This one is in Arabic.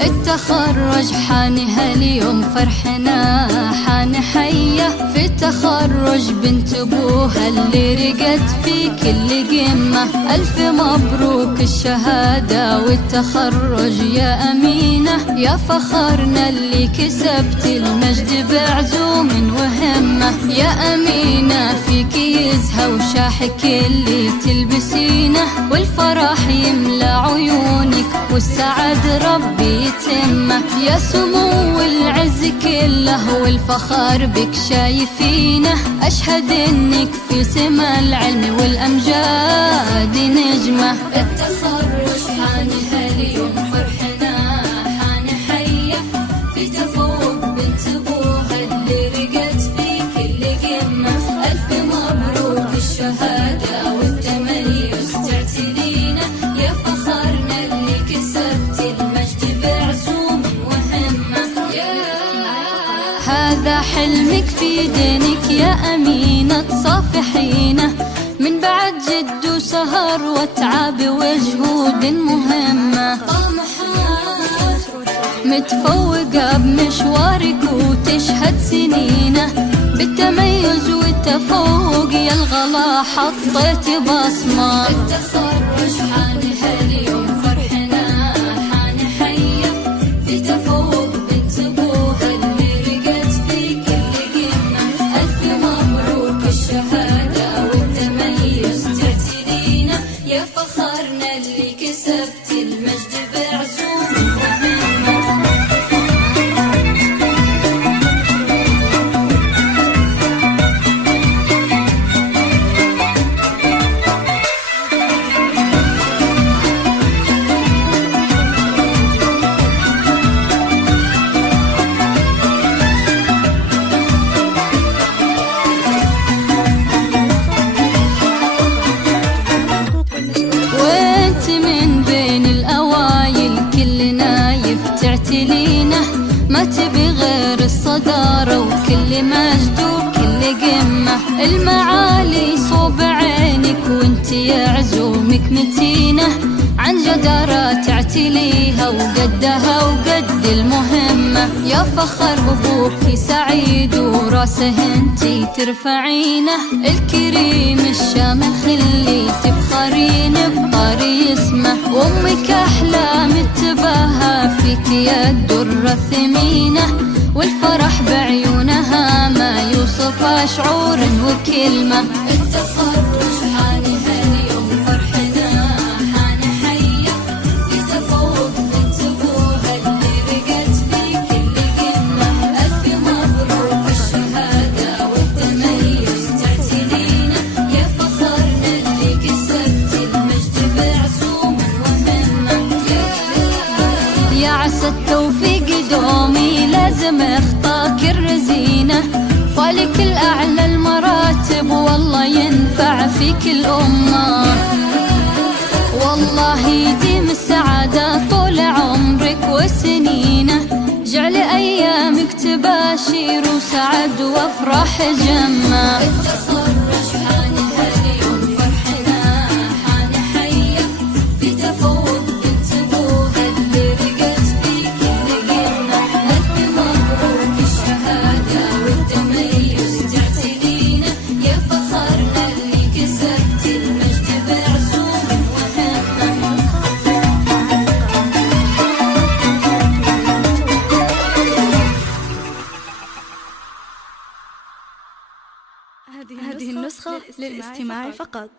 التخرج حان هاليوم فرحنا حان حية في تخرج بنت ابوها اللي رقت في كل قمة. ألف مبروك الشهادة والتخرج يا أمينة، يا فخرنا اللي كسبت المجد بعزوم وهمة. يا أمينة فيك يزهى وشاحك اللي تلبسينه، والفرح يملى عيونك والسعد ربي يتمه. يا سمو العز كله والفخر بك شايفينه، أشهد إنك في سما العلم والأمجاد نجمة. التخرج حان هاليوم فرحنا حان حية في تفوق بنت أبوها اللي رقت في كل قمة. ألف مبروك الشهادة والتميز تعتلينا، يا فخرنا اللي كسبت المجد بعزوم وهمة. هذا حلمك في دينك يا أمينة تصافحينه، من بعد جد وسهر وتعب وجهود مهمة. متفوقة بمشوارك وتشهد سنينه بالتميز والتفوق، يا الغلا حطيت بصمة. التخرج حان هاليوم فرحنا حان حية في تفوق بنت أبوها اللي رقت في كل قمة. ألف مبروك الشهادة والتميز تعتلينا، يا فخرنا اللي كسبت المجد بعزوم وهمة. وانت من بين الأوايل كل نايف تعتلينه، ما تبي غير الصدارة وكل مجد وكل قمة. المعالي صوب عينك وانت يا عزومك متينة، عن جدارة تعتليها وقدها وقد المهمة. يا فخر أبوك سعيد وراسه انتي ترفعينه، الكريم الشامخ اللي تفخرين بطاري اسمه. وأمك أحلام التباهى فيك يا الدرة الثمينة، والفرح بعيونها ما يوصف شعور وكلمة. التخرج حان هاليوم فرحنا حان حية في تفوق بنت أبوها اللي رقت في كل قمة. ألف مبروك الشهادة والتميز تعتلينا، يا فخرنا اللي كسبت المجد بعزوم وهمة. يا عسى التوفيق دومي لازم اخطاك الرزينة، فالك الأعلى المراتب والله ينفع فيك الأمة. والله يديم السعادة طول عمرك وسنينه، جعل أيامك تباشير وسعد وأفراح جمة. التخرج حان هاليوم فرحنا حان حية في تفوق بنت أبوها اللي رقت في كل قمة. ألف مبروك الشهادة والتميز تعتلينا، يا فخرنا اللي كسبت المجد بعزوم وهمة. هذه النسخة للاستماع فقط.